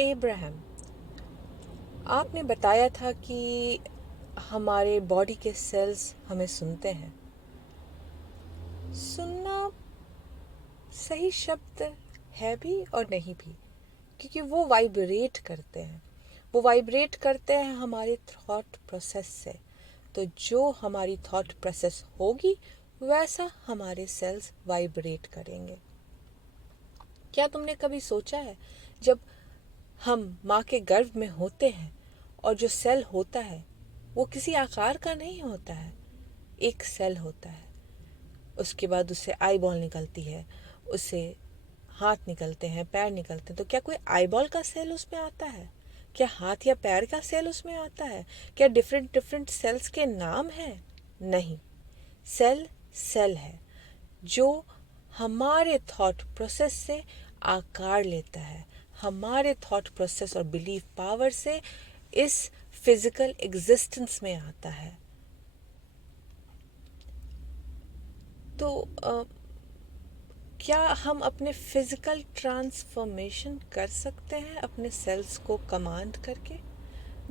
Abraham, आपने बताया था कि हमारे बॉडी के सेल्स हमें सुनते हैं। सुनना सही शब्द है भी और नहीं भी, क्योंकि वो वाइब्रेट करते हैं। वो वाइब्रेट करते हैं हमारे थॉट प्रोसेस से। तो जो हमारी थॉट प्रोसेस होगी वैसा हमारे सेल्स वाइब्रेट करेंगे। क्या तुमने कभी सोचा है, जब हम माँ के गर्भ में होते हैं और जो सेल होता है वो किसी आकार का नहीं होता है, एक सेल होता है। उसके बाद उससे आई बॉल निकलती है, उससे हाथ निकलते हैं, पैर निकलते हैं। तो क्या कोई आई बॉल का सेल उसमें आता है? क्या हाथ या पैर का सेल उसमें आता है? क्या डिफरेंट डिफरेंट सेल्स के नाम हैं? नहीं, सेल सेल है जो हमारे थॉट प्रोसेस से आकार लेता है, हमारे थॉट प्रोसेस और बिलीफ पावर से इस फिजिकल एग्जिस्टेंस में आता है। तो क्या हम अपने फिजिकल ट्रांसफॉर्मेशन कर सकते हैं अपने सेल्स को कमांड करके?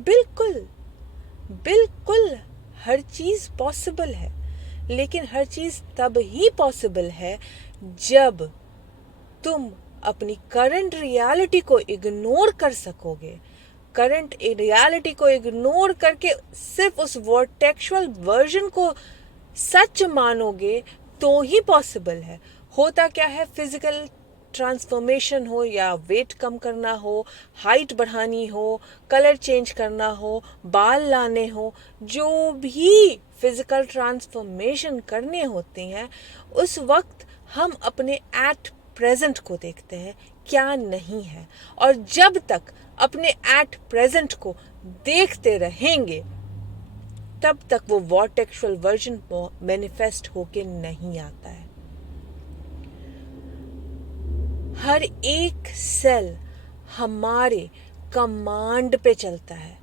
बिल्कुल, बिल्कुल, हर चीज पॉसिबल है। लेकिन हर चीज तब ही पॉसिबल है जब तुम अपनी करंट रियलिटी को इग्नोर कर सकोगे। करंट रियलिटी को इग्नोर करके सिर्फ उस वर्टेक्चुअल वर्जन को सच मानोगे तो ही पॉसिबल है। होता क्या है, फिजिकल ट्रांसफॉर्मेशन हो या वेट कम करना हो, हाइट बढ़ानी हो, कलर चेंज करना हो, बाल लाने हो, जो भी फिजिकल ट्रांसफॉर्मेशन करने होते हैं, उस वक्त हम अपने एट प्रेजेंट को देखते हैं, क्या नहीं है। और जब तक अपने एट प्रेजेंट को देखते रहेंगे तब तक वो वॉर्टेक्चुअल वर्जन मैनिफेस्ट होके नहीं आता है। हर एक सेल हमारे कमांड पे चलता है।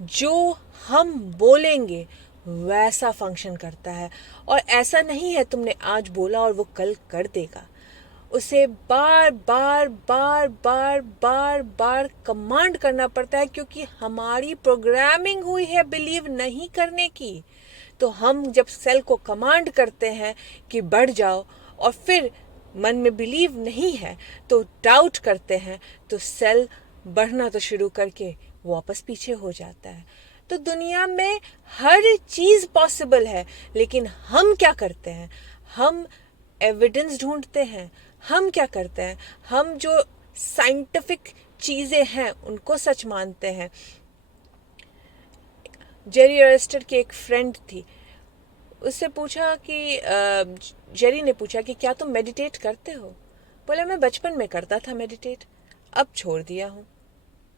जो हम बोलेंगे वैसा फंक्शन करता है। और ऐसा नहीं है तुमने आज बोला और वो कल कर देगा। उसे बार बार बार बार बार बार कमांड करना पड़ता है, क्योंकि हमारी प्रोग्रामिंग हुई है बिलीव नहीं करने की। तो हम जब सेल को कमांड करते हैं कि बढ़ जाओ, और फिर मन में बिलीव नहीं है तो डाउट करते हैं, तो सेल बढ़ना तो शुरू करके वापस पीछे हो जाता है। तो दुनिया में हर चीज पॉसिबल है, लेकिन हम क्या करते हैं? हम एविडेंस ढूंढते हैं। हम क्या करते हैं? हम जो साइंटिफिक चीजें हैं उनको सच मानते हैं। जेरी अरेस्टर की एक फ्रेंड थी, उससे पूछा कि जेरी ने पूछा कि क्या तुम मेडिटेट करते हो? बोला मैं बचपन में करता था मेडिटेट, अब छोड़ दिया हूँ।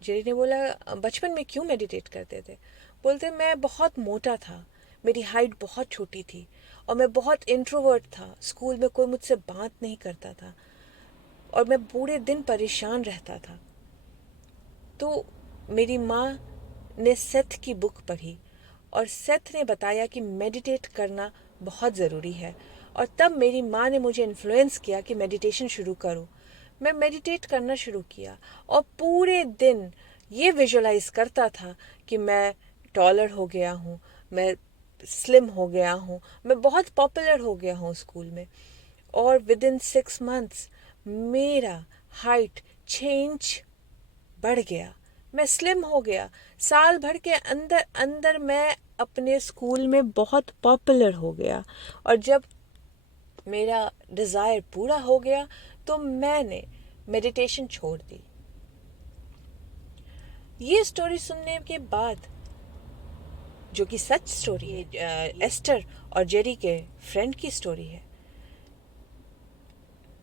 जेरी ने बोला बचपन में क्यों मेडिटेट करते थे? बोलते मैं बहुत मोटा था, मेरी हाइट बहुत छोटी थी और मैं बहुत इंट्रोवर्ट था। स्कूल में कोई मुझसे बात नहीं करता था और मैं पूरे दिन परेशान रहता था। तो मेरी माँ ने सेथ की बुक पढ़ी और सेथ ने बताया कि मेडिटेट करना बहुत ज़रूरी है। और तब मेरी माँ ने मुझे इन्फ्लुएंस किया कि मेडिटेशन शुरू करो। मैं मेडिटेट करना शुरू किया और पूरे दिन ये विजुअलाइज करता था कि मैं टॉलर हो गया हूँ, मैं स्लिम हो गया हूँ, मैं बहुत पॉपुलर हो गया हूँ स्कूल में। और विद इन 6 months मेरा हाइट 6 इंच बढ़ गया, मैं स्लिम हो गया। साल भर के अंदर अंदर मैं अपने स्कूल में बहुत पॉपुलर हो गया। और जब मेरा डिज़ायर पूरा हो गया तो मैंने मेडिटेशन छोड़ दी। ये स्टोरी सुनने के बाद, जो कि सच स्टोरी है, एस्टर और जेरी के फ्रेंड की स्टोरी है,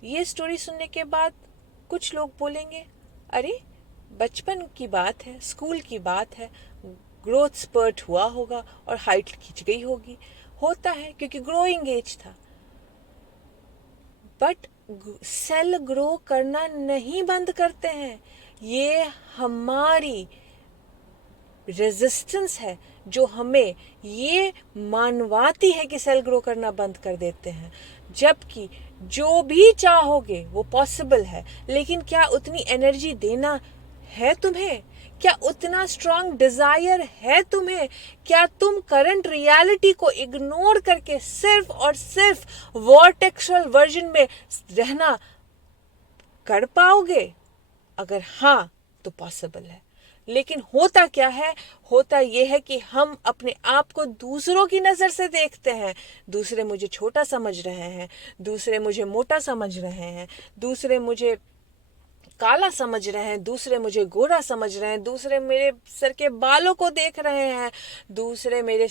ये स्टोरी सुनने के बाद कुछ लोग बोलेंगे अरे बचपन की बात है, स्कूल की बात है, ग्रोथ स्पर्ट हुआ होगा और हाइट खिंच गई होगी। होता है क्योंकि ग्रोइंग एज था। बट सेल ग्रो करना नहीं बंद करते हैं। ये हमारी रेजिस्टेंस है जो हमें ये मानवाती है कि सेल ग्रो करना बंद कर देते हैं। जबकि जो भी चाहोगे वो पॉसिबल है, लेकिन क्या उतनी एनर्जी देना है तुम्हें? क्या उतना स्ट्रॉन्ग डिजायर है तुम्हें? क्या तुम करंट रियलिटी को इग्नोर करके सिर्फ और सिर्फ वॉर्टेक्सुअल वर्जन में रहना कर पाओगे? अगर हाँ तो पॉसिबल है। लेकिन होता क्या है? होता यह है कि हम अपने आप को दूसरों की नजर से देखते हैं। दूसरे मुझे छोटा समझ रहे हैं, दूसरे मुझे मोटा समझ रहे हैं, दूसरे मुझे काला समझ रहे हैं, दूसरे मुझे गोरा समझ रहे हैं, दूसरे मेरे सर के बालों को देख रहे हैं, दूसरे मेरे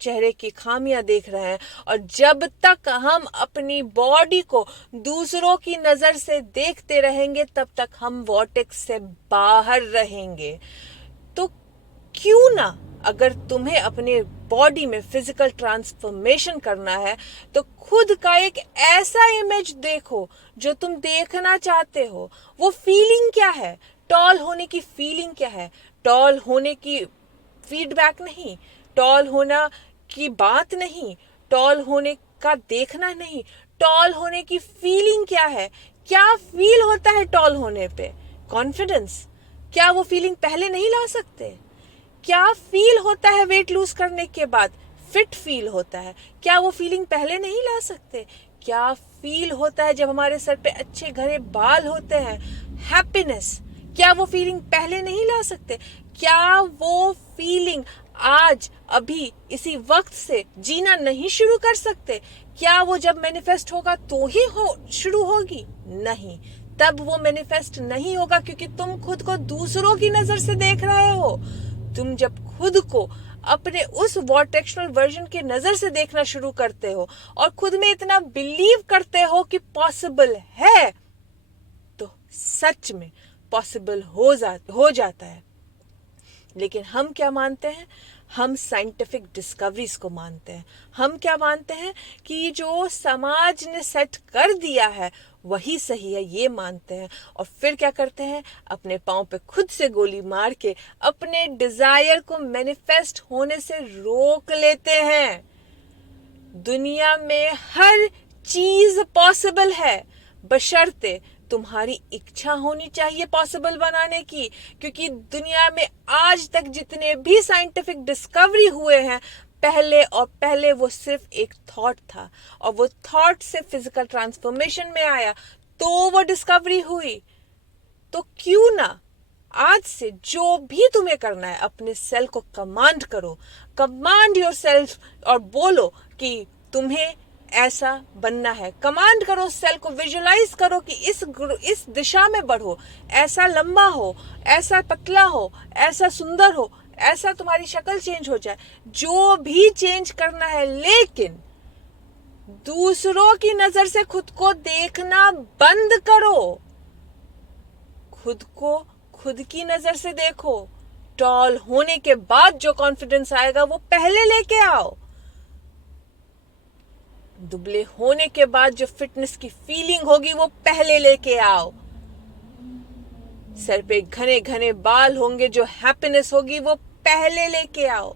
चेहरे की खामियां देख रहे हैं। और जब तक हम अपनी बॉडी को दूसरों की नजर से देखते रहेंगे तब तक हम वॉर्टेक्स से बाहर रहेंगे। तो क्यों ना, अगर तुम्हें अपने बॉडी में फिजिकल ट्रांसफॉर्मेशन करना है तो खुद का एक ऐसा इमेज देखो जो तुम देखना चाहते हो। वो फीलिंग क्या है? टॉल होने की फीलिंग क्या है? टॉल होने की फीडबैक नहीं, टॉल होना की बात नहीं, टॉल होने का देखना नहीं, टॉल होने की फीलिंग क्या है? क्या फील होता है टॉल होने पे? कॉन्फिडेंस। क्या वो फीलिंग पहले नहीं ला सकते? क्या फील होता है वेट लूज करने के बाद? फिट फील होता है। क्या वो फीलिंग पहले नहीं ला सकते? क्या फील होता है जब हमारे सर पे अच्छे घने बाल होते हैं? हैप्पीनेस। क्या वो फीलिंग पहले नहीं ला सकते? क्या वो फीलिंग आज अभी इसी वक्त से जीना नहीं शुरू कर सकते? क्या वो जब मैनिफेस्ट होगा तो ही शुरू होगी? नहीं, तब वो मैनिफेस्ट नहीं होगा क्योंकि तुम खुद को दूसरों की नजर से देख रहे हो। तुम जब खुद को अपने उस वॉर्टेक्सुअल वर्जन की नजर से देखना शुरू करते हो और खुद में इतना बिलीव करते हो कि पॉसिबल है, तो सच में पॉसिबल हो जाता है। लेकिन हम क्या मानते हैं? हम साइंटिफिक डिस्कवरीज को मानते हैं। हम क्या मानते हैं कि जो समाज ने सेट कर दिया है वही सही है, ये मानते हैं। और फिर क्या करते हैं? अपने पाँव पे खुद से गोली मार के अपने डिजायर को मैनिफेस्ट होने से रोक लेते हैं। दुनिया में हर चीज पॉसिबल है, बशर्ते तुम्हारी इच्छा होनी चाहिए पॉसिबल बनाने की। क्योंकि दुनिया में आज तक जितने भी साइंटिफिक डिस्कवरी हुए हैं, पहले वो सिर्फ एक थॉट था और वो थॉट से फिजिकल ट्रांसफॉर्मेशन में आया तो वो डिस्कवरी हुई। तो क्यों ना आज से जो भी तुम्हें करना है अपने सेल को कमांड करो, कमांड योर सेल्फ और बोलो कि तुम्हें ऐसा बनना है। कमांड करो सेल को, विजुअलाइज करो कि इस दिशा में बढ़ो, ऐसा लंबा हो, ऐसा पतला हो, ऐसा सुंदर हो, ऐसा तुम्हारी शक्ल चेंज हो जाए, जो भी चेंज करना है। लेकिन दूसरों की नजर से खुद को देखना बंद करो। खुद को खुद की नजर से देखो। टॉल होने के बाद जो कॉन्फिडेंस आएगा वो पहले लेके आओ। दुबले होने के बाद जो फिटनेस की फीलिंग होगी वो पहले लेके आओ। सर पे घने घने बाल होंगे, जो हैप्पीनेस होगी वो पहले लेके आओ।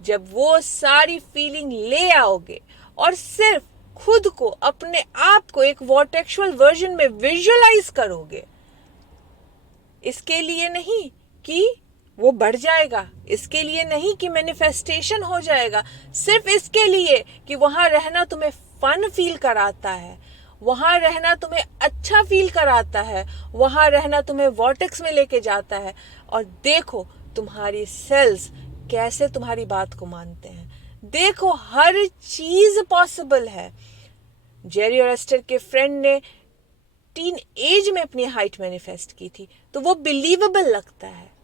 जब वो सारी फीलिंग ले आओगे और सिर्फ खुद को, अपने आप को एक वॉर्टेक्सुअल वर्जन में विजुअलाइज करोगे, इसके लिए नहीं कि वो बढ़ जाएगा, इसके लिए नहीं कि मैनिफेस्टेशन हो जाएगा, सिर्फ इसके लिए कि वहां रहना तुम्हें फन फील कराता है, वहां रहना तुम्हें अच्छा फील कराता है, वहां रहना तुम्हें वॉर्टेक्स में लेके जाता है। और देखो तुम्हारी सेल्स कैसे तुम्हारी बात को मानते हैं। देखो हर चीज पॉसिबल है। जेरी ऑरेस्टर के फ्रेंड ने टीन एज में अपनी हाइट मैनिफेस्ट की थी, तो वो बिलीवेबल लगता है।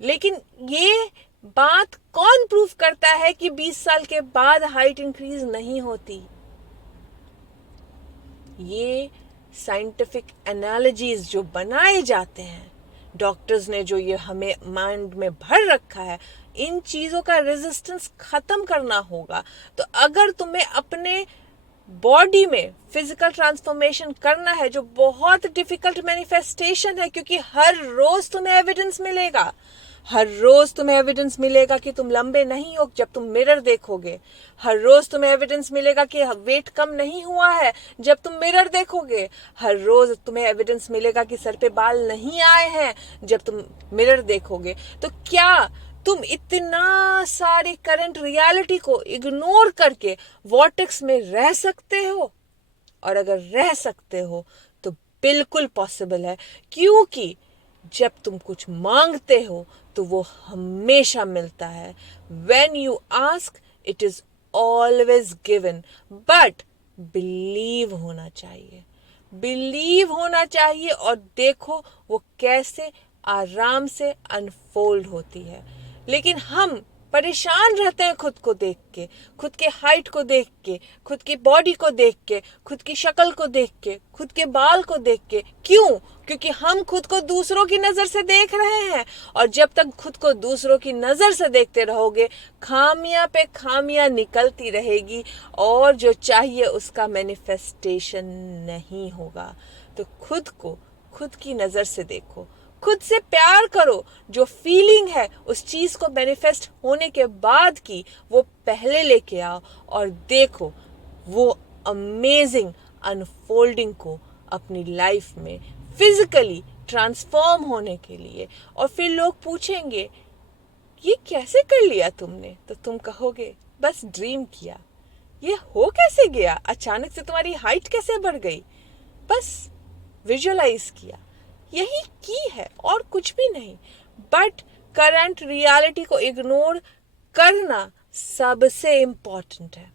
लेकिन ये बात कौन प्रूफ करता है कि 20 साल के बाद हाइट इंक्रीज नहीं होती? ये साइंटिफिक एनालॉजीज जो बनाए जाते हैं, डॉक्टर्स ने जो ये हमें माइंड में भर रखा है, इन चीजों का रेजिस्टेंस खत्म करना होगा। तो अगर तुम्हें अपने बॉडी में फिजिकल ट्रांसफॉर्मेशन करना है, जो बहुत डिफिकल्ट मैनिफेस्टेशन है, क्योंकि हर रोज तुम्हें एविडेंस मिलेगा, हर रोज तुम्हें एविडेंस मिलेगा कि तुम लंबे नहीं हो जब तुम मिरर देखोगे। हर रोज तुम्हें एविडेंस मिलेगा कि वेट कम नहीं हुआ है जब तुम मिरर देखोगे। हर रोज तुम्हें एविडेंस मिलेगा कि सर पे बाल नहीं आए हैं जब तुम मिरर देखोगे। तो क्या तुम इतना सारी करंट रियलिटी को इग्नोर करके वॉर्टेक्स में रह सकते हो? और अगर रह सकते हो तो बिल्कुल पॉसिबल है, क्योंकि जब तुम कुछ मांगते हो तो वो हमेशा मिलता है। When you ask, it is always given, but believe होना चाहिए। बिलीव होना चाहिए और देखो वो कैसे आराम से अनफोल्ड होती है। लेकिन हम परेशान रहते हैं खुद को देख के, खुद के हाइट को देख के, खुद की बॉडी को देख के, खुद की शक्ल को देख के, खुद के बाल को देख के। क्यों? क्योंकि हम खुद को दूसरों की नजर से देख रहे हैं, और जब तक खुद को दूसरों की नजर से देखते रहोगे खामियां पे खामियां निकलती रहेगी और जो चाहिए उसका मैनिफेस्टेशन नहीं होगा। तो खुद को खुद की नजर से देखो, खुद से प्यार करो। जो फीलिंग है उस चीज को मैनिफेस्ट होने के बाद की वो पहले लेके आओ और देखो वो अमेजिंग अनफोल्डिंग को अपनी लाइफ में फिजिकली ट्रांसफॉर्म होने के लिए। और फिर लोग पूछेंगे ये कैसे कर लिया तुमने, तो तुम कहोगे बस ड्रीम किया। ये हो कैसे गया? अचानक से तुम्हारी हाइट कैसे बढ़ गई? बस विजुअलाइज किया, यही की है और कुछ भी नहीं। बट करंट रियलिटी को इग्नोर करना सबसे इंपॉर्टेंट है।